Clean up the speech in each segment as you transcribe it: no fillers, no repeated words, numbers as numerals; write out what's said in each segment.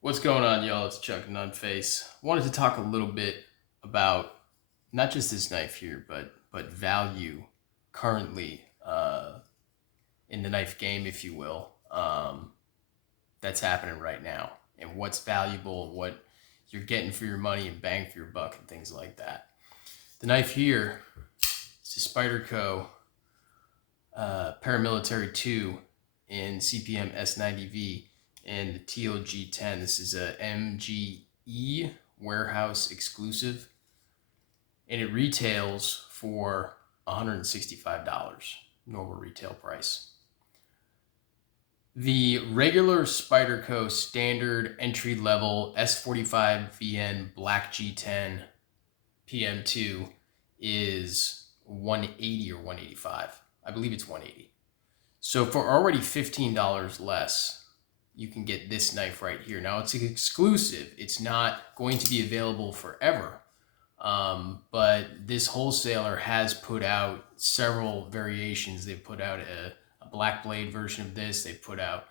What's going on, y'all? It's Chuck Nunface. Wanted to talk a little bit about not just this knife here, but value currently in the knife game, if you will, that's happening right now, and what's valuable, what you're getting for your money, and bang for your buck, and things like that. The knife here is the Spyderco Paramilitary 2 in CPM S90V and the TOG10. This is a MGE warehouse exclusive, and it retails for $165 normal retail price. The regular Spyderco standard entry level S45 VN Black G10 PM2 is 180 or 185. I believe it's 180. So for already $15 less, you can get this knife right here. Now it's exclusive. It's not going to be available forever. But this wholesaler has put out several variations. They put out a black blade version of this. They put out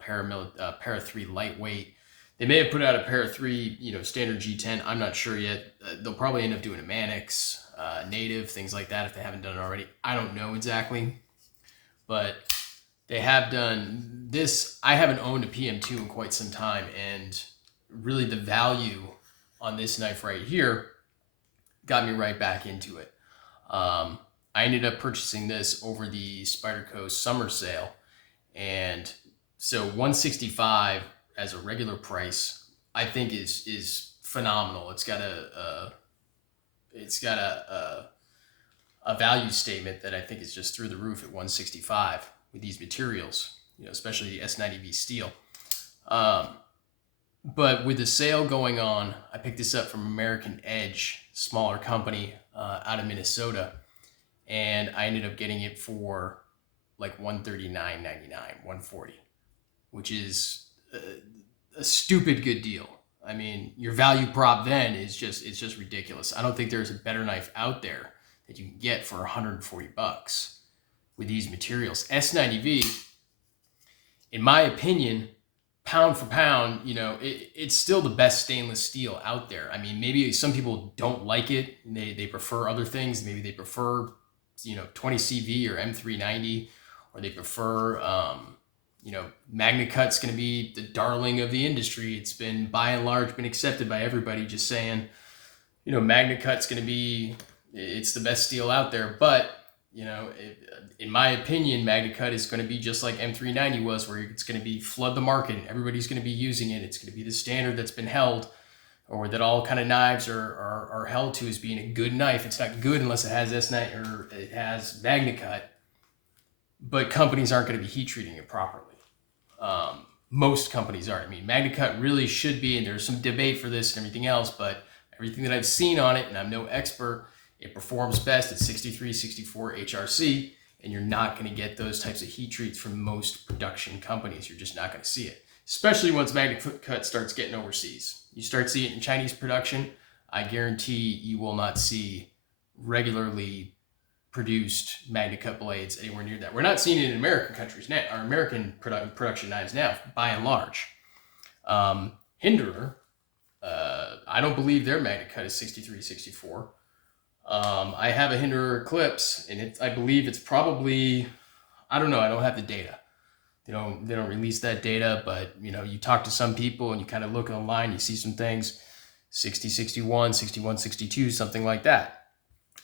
Para 3 lightweight. They may have put out a Para 3, standard G10. I'm not sure yet. They'll probably end up doing a Manix, native, things like that if they haven't done it already. I don't know exactly. But they have done this. I haven't owned a PM2 in quite some time, and really the value on this knife right here got me right back into it. I ended up purchasing this over the Spyderco summer sale, and so 165 as a regular price, I think is phenomenal. It's got a value statement that I think is just through the roof at 165 with these materials, especially the S90V steel. But with the sale going on, I picked this up from American Edge, smaller company out of Minnesota, and I ended up getting it for like $139.99, $140, which is a stupid good deal. I mean, your value prop then is just ridiculous. I don't think there's a better knife out there that you can get for $140 with these materials. S90V, in my opinion, pound for pound, it's still the best stainless steel out there. I mean, maybe some people don't like it. They prefer other things. Maybe they prefer, 20CV or M390, or they prefer, MagnaCut's going to be the darling of the industry. It's been, by and large, been accepted by everybody, just saying, MagnaCut's going to be, it's the best steel out there. But, in my opinion, MagnaCut is going to be just like M390 was, where it's going to be flood the market. Everybody's going to be using it. It's going to be the standard that's been held, or that all kind of knives are held to as being a good knife. It's not good unless it has S9 or it has MagnaCut. But companies aren't going to be heat treating it properly. Most companies are. I mean, MagnaCut really should be, and there's some debate for this and everything else, but everything that I've seen on it, and I'm no expert, it performs best at 63, 64 HRC, and you're not going to get those types of heat treats from most production companies. You're just not going to see it, especially once MagnaCut starts getting overseas. You start seeing it in Chinese production, I guarantee you will not see regularly produced MagnaCut blades anywhere near that. We're not seeing it in American countries now, or American production knives now, by and large. Hinderer, I don't believe their MagnaCut is 63, 64. I have a Hinderer Eclipse, and I believe it's probably, I don't know, I don't have the data. They don't release that data, but you talk to some people and you kind of look online, you see some things, 60, 61, 61, 62, something like that.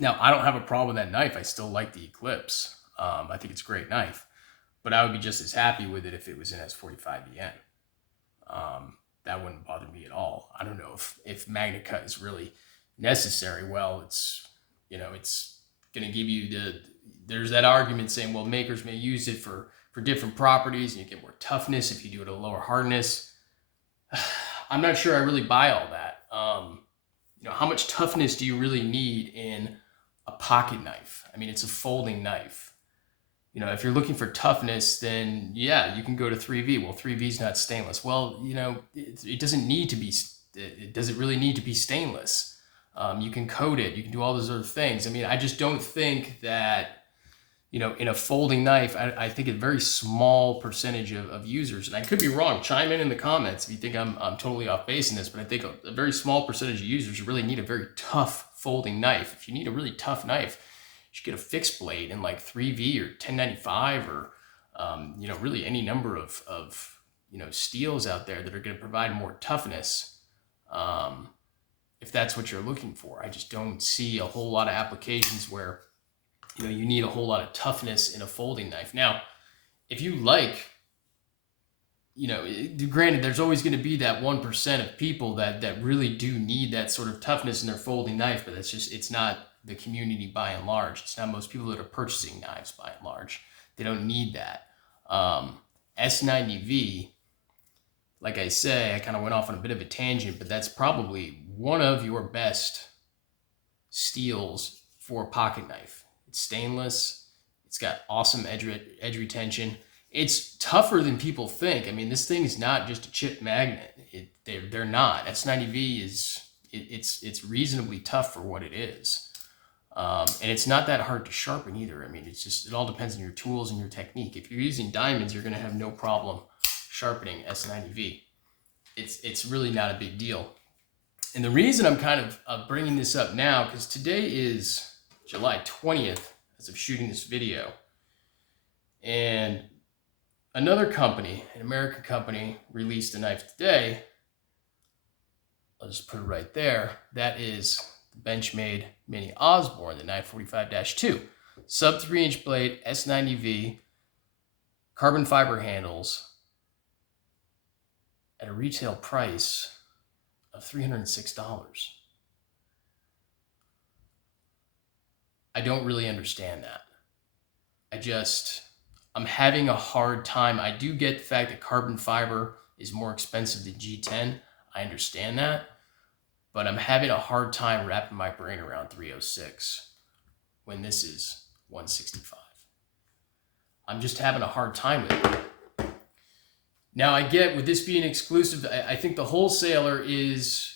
Now, I don't have a problem with that knife. I still like the Eclipse. I think it's a great knife, but I would be just as happy with it if it was in S45VN. That wouldn't bother me at all. I don't know if MagnaCut is really necessary. Well, it's going to give you there's that argument saying, well, makers may use it for different properties and you get more toughness if you do it at a lower hardness. I'm not sure I really buy all that. How much toughness do you really need in a pocket knife? I mean, it's a folding knife. If you're looking for toughness, then yeah, you can go to 3V. Well, 3V is not stainless. Well, it doesn't need to be. Does it really need to be stainless? You can coat it. You can do all those other things. I mean, I just don't think that you know, in a folding knife, I think a very small percentage of users, and I could be wrong, chime in the comments if you think I'm totally off base in this, but I think a very small percentage of users really need a very tough folding knife. If you need a really tough knife, you should get a fixed blade in like 3V or 1095 or, you know, really any number of you know, steels out there that are going to provide more toughness. If that's what you're looking for, I just don't see a whole lot of applications where, you know, you need a whole lot of toughness in a folding knife. Now, if you like, you know, granted, there's always going to be that 1% of people that really do need that sort of toughness in their folding knife, but that's just, it's not the community by and large. It's not most people that are purchasing knives by and large. They don't need that. S90V, like I say, I kind of went off on a bit of a tangent, but that's probably one of your best steels for a pocket knife. It's stainless. It's got awesome edge retention. It's tougher than people think. I mean, this thing is not just a chip magnet. They're not. S90V is it's reasonably tough for what it is, and it's not that hard to sharpen either. I mean, it's just, it all depends on your tools and your technique. If you're using diamonds, you're going to have no problem sharpening S90V. It's really not a big deal. And the reason I'm kind of bringing this up now, because today is July 20th as of shooting this video, and another company, an American company, released a knife today. I'll just put it right there. That is the Benchmade Mini Osborne, the 945-2. Sub 3-inch blade, S90V, carbon fiber handles, at a retail price of $306. I don't really understand that. I'm having a hard time. I do get the fact that carbon fiber is more expensive than G10. I understand that, but I'm having a hard time wrapping my brain around 306 when this is 165. I'm just having a hard time with it. Now, I get, with this being exclusive, I think the wholesaler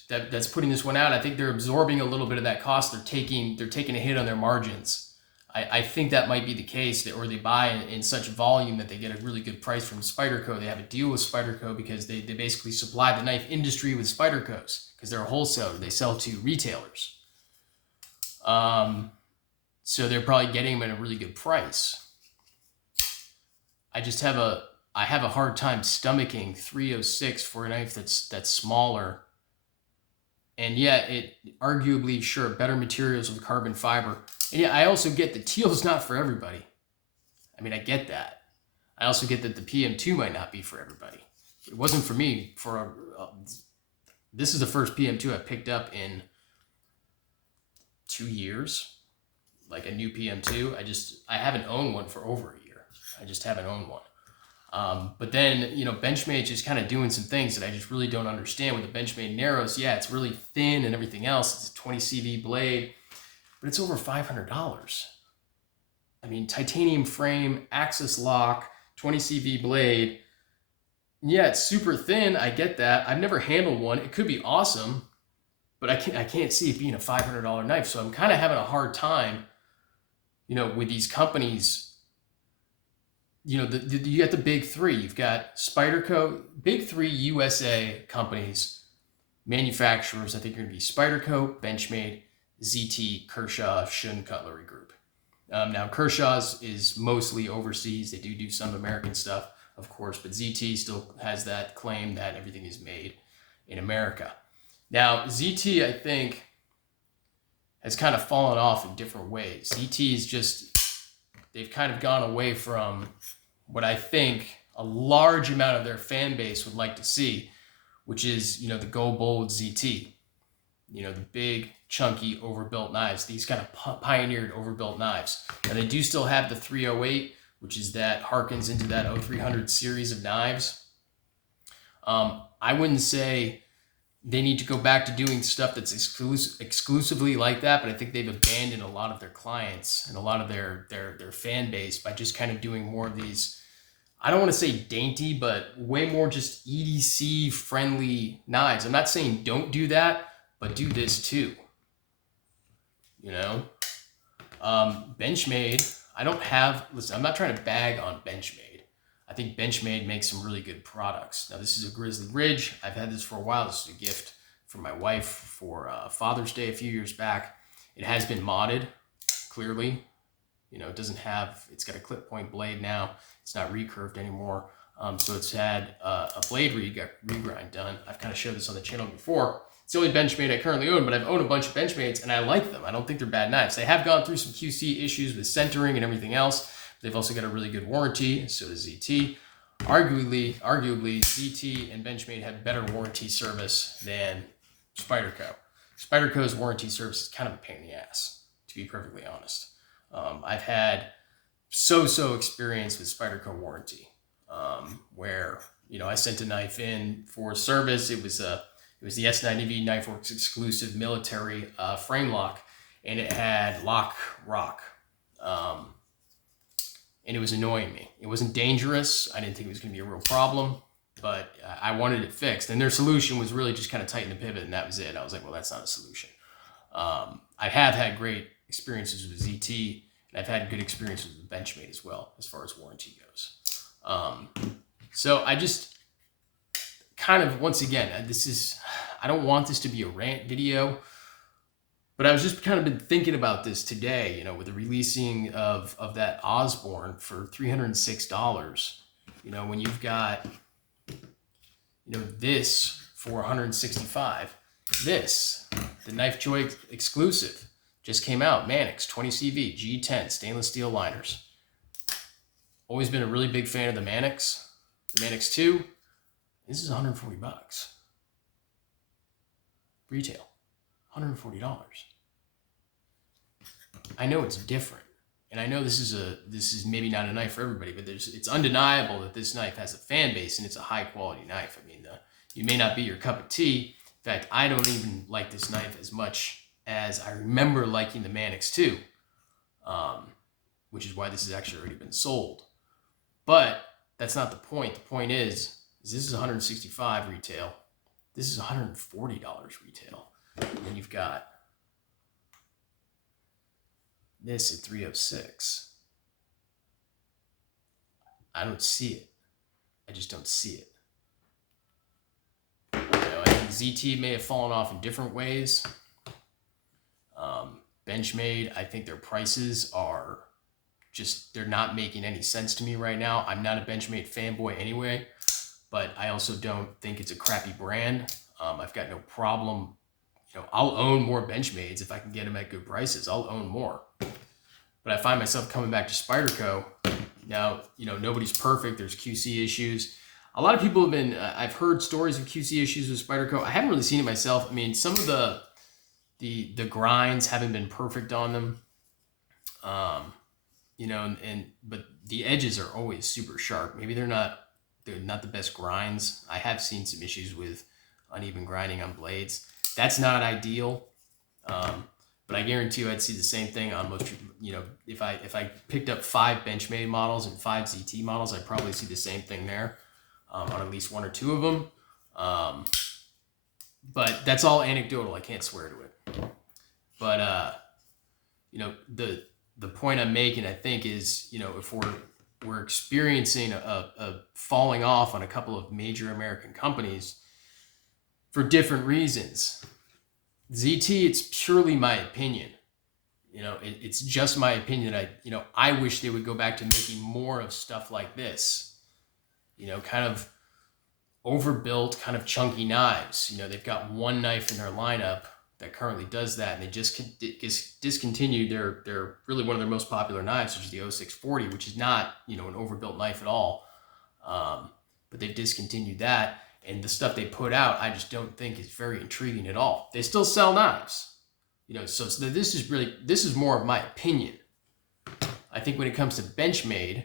that's putting this one out, I think they're absorbing a little bit of that cost. They're taking a hit on their margins. I think that might be the case, or they buy in such volume that they get a really good price from Spyderco. They have a deal with Spyderco because they basically supply the knife industry with Spydercos because they're a wholesaler. They sell to retailers. So they're probably getting them at a really good price. I have a hard time stomaching 306 for a knife that's smaller, and yet it arguably, sure, better materials with carbon fiber. And yeah, I also get that teal's not for everybody. I mean, I get that. I also get that the PM2 might not be for everybody. It wasn't for me. This is the first PM2 I've picked up in 2 years, like a new PM2. I haven't owned one for over a year. I just haven't owned one. But then, you know, Benchmade's just kind of doing some things that I just really don't understand with the Benchmade Narrows. Yeah, it's really thin and everything else. It's a 20 CV blade, but it's over $500. I mean, titanium frame, axis lock, 20 CV blade. Yeah, it's super thin. I get that. I've never handled one. It could be awesome, but I can't see it being a $500 knife. So I'm kind of having a hard time, you know, with these companies. You know, you got the big three. You've got Spyderco, big three USA companies, manufacturers. I think you're going to be Spyderco, Benchmade, ZT, Kershaw, Shun Cutlery Group. Now, Kershaw's is mostly overseas. They do some American stuff, of course, but ZT still has that claim that everything is made in America. Now, ZT, I think, has kind of fallen off in different ways. ZT is just, they've kind of gone away from what I think a large amount of their fan base would like to see, which is, you know, the Go Bold ZT. You know, the big, chunky, overbuilt knives. These kind of pioneered overbuilt knives. And they do still have the 308, which is that harkens into that 0300 series of knives. I wouldn't say they need to go back to doing stuff that's exclusively like that, but I think they've abandoned a lot of their clients and a lot of their fan base by just kind of doing more of these, I don't want to say dainty, but way more just EDC friendly knives. I'm not saying don't do that, but do this too. You know, Benchmade, I don't have, listen, I'm not trying to bag on Benchmade. I think Benchmade makes some really good products. Now, this is a Grizzly Ridge. I've had this for a while. This is a gift from my wife for Father's Day a few years back. It has been modded, clearly. You know, it doesn't have, it's got a clip point blade now. It's not recurved anymore. So it's had a blade regrind done. I've kind of showed this on the channel before. It's the only Benchmade I currently own, but I've owned a bunch of Benchmades and I like them. I don't think they're bad knives. They have gone through some QC issues with centering and everything else. They've also got a really good warranty, so does ZT. Arguably, ZT and Benchmade have better warranty service than Spyderco. Spyderco's warranty service is kind of a pain in the ass, to be perfectly honest. I've had so experience with Spyderco warranty, where, you know, I sent a knife in for service. It was the S90V KnifeWorks exclusive military frame lock, and it had lock rock, and it was annoying me. It wasn't dangerous. I didn't think it was going to be a real problem, but I wanted it fixed. And their solution was really just kind of tighten the pivot, and that was it. I was like, well, that's not a solution. I have had great experiences with ZT, and I've had good experiences with Benchmade as well, as far as warranty goes. So I just kind of, once again, I don't want this to be a rant video, but I was just kind of been thinking about this today, you know, with the releasing of that Osborne for $306, you know, when you've got, you know, this for $165, the Knife Joy exclusive, just came out, Mannix 20CV G10 stainless steel liners. Always been a really big fan of the Mannix 2. This is $140 retail, $140. I know it's different, and I know this is maybe not a knife for everybody, but it's undeniable that this knife has a fan base and it's a high quality knife. I mean, you may not be your cup of tea. In fact, I don't even like this knife as much as I remember liking the Mannix 2, which is why this has actually already been sold. But that's not the point. The point is this is $165 retail. This is $140 retail. And then you've got this at $306. I don't see it. I just don't see it. You know, I think ZT may have fallen off in different ways. Benchmade, I think their prices are just, they're not making any sense to me right now. I'm not a Benchmade fanboy anyway, but I also don't think it's a crappy brand. I've got no problem. You know, I'll own more Benchmades if I can get them at good prices. I'll own more. But I find myself coming back to Spyderco. Now, you know, nobody's perfect. There's QC issues. A lot of people have been, I've heard stories of QC issues with Spyderco. I haven't really seen it myself. I mean, some of the grinds haven't been perfect on them. You know, but the edges are always super sharp. Maybe they're not the best grinds. I have seen some issues with uneven grinding on blades. That's not ideal. But I guarantee you I'd see the same thing on most, you know, if I picked up 5 Benchmade models and 5 ZT models, I'd probably see the same thing there, on at least 1 or 2 of them. But that's all anecdotal. I can't swear to it. But, you know, the point I'm making, I think, is, you know, if we're experiencing a falling off on a couple of major American companies for different reasons. ZT, it's purely my opinion. You know, it's just my opinion. I wish they would go back to making more of stuff like this. You know, kind of overbuilt, kind of chunky knives. You know, they've got one knife in their lineup that currently does that, and they just discontinued their really one of their most popular knives, which is the 0640, which is not, you know, an overbuilt knife at all. But they've discontinued that, and the stuff they put out, I just don't think is very intriguing at all. They still sell knives, you know. So this is more of my opinion. I think when it comes to Benchmade,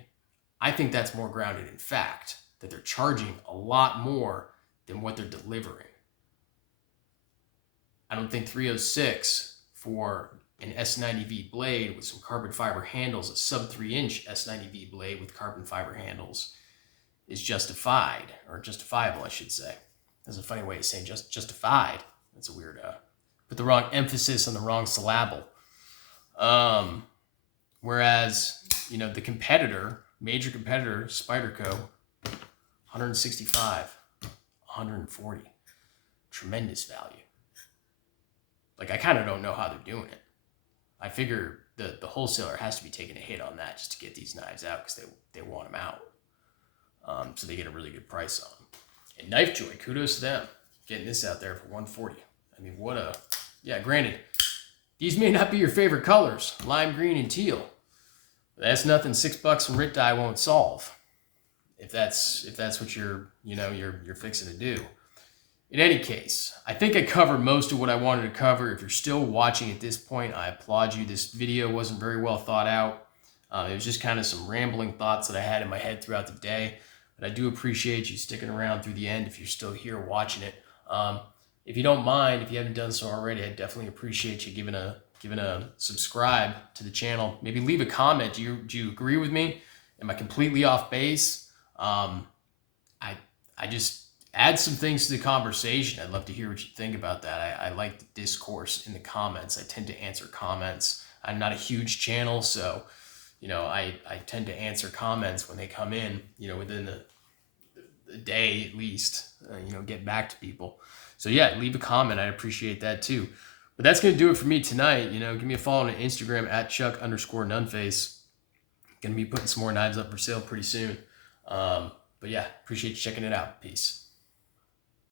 I think that's more grounded in fact, that they're charging a lot more than what they're delivering. I don't think 306 for an S90V blade with some carbon fiber handles, a sub 3-inch S90V blade with carbon fiber handles, is justified, or justifiable, I should say. That's a funny way of saying justified. That's a weird, put the wrong emphasis on the wrong syllable. Whereas you know, the competitor, major competitor, Spyderco, 165, 140. Tremendous value. Like, I kind of don't know how they're doing it. I figure the wholesaler has to be taking a hit on that just to get these knives out because they want them out. So they get a really good price on them. And Knife Joy, kudos to them, getting this out there for 140. I mean, what a, yeah, granted, these may not be your favorite colors, lime green and teal. But that's nothing $6 from Rit Dye won't solve. If that's what you're fixing to do. In any case, I think I covered most of what I wanted to cover. If you're still watching at this point, I applaud you. This video wasn't very well thought out. It was just kind of some rambling thoughts that I had in my head throughout the day. But I do appreciate you sticking around through the end if you're still here watching it. If you don't mind, if you haven't done so already, I definitely appreciate you giving a subscribe to the channel. Maybe leave a comment. Do you agree with me? Am I completely off base? I just add some things to the conversation. I'd love to hear what you think about that. I like the discourse in the comments. I tend to answer comments. I'm not a huge channel, so I tend to answer comments when they come in, within a day at least, get back to people. So yeah, leave a comment. I'd appreciate that too. But that's going to do it for me tonight. Give me a follow on Instagram at Chuck_Nunface. Going to be putting some more knives up for sale pretty soon. But yeah, appreciate you checking it out. Peace.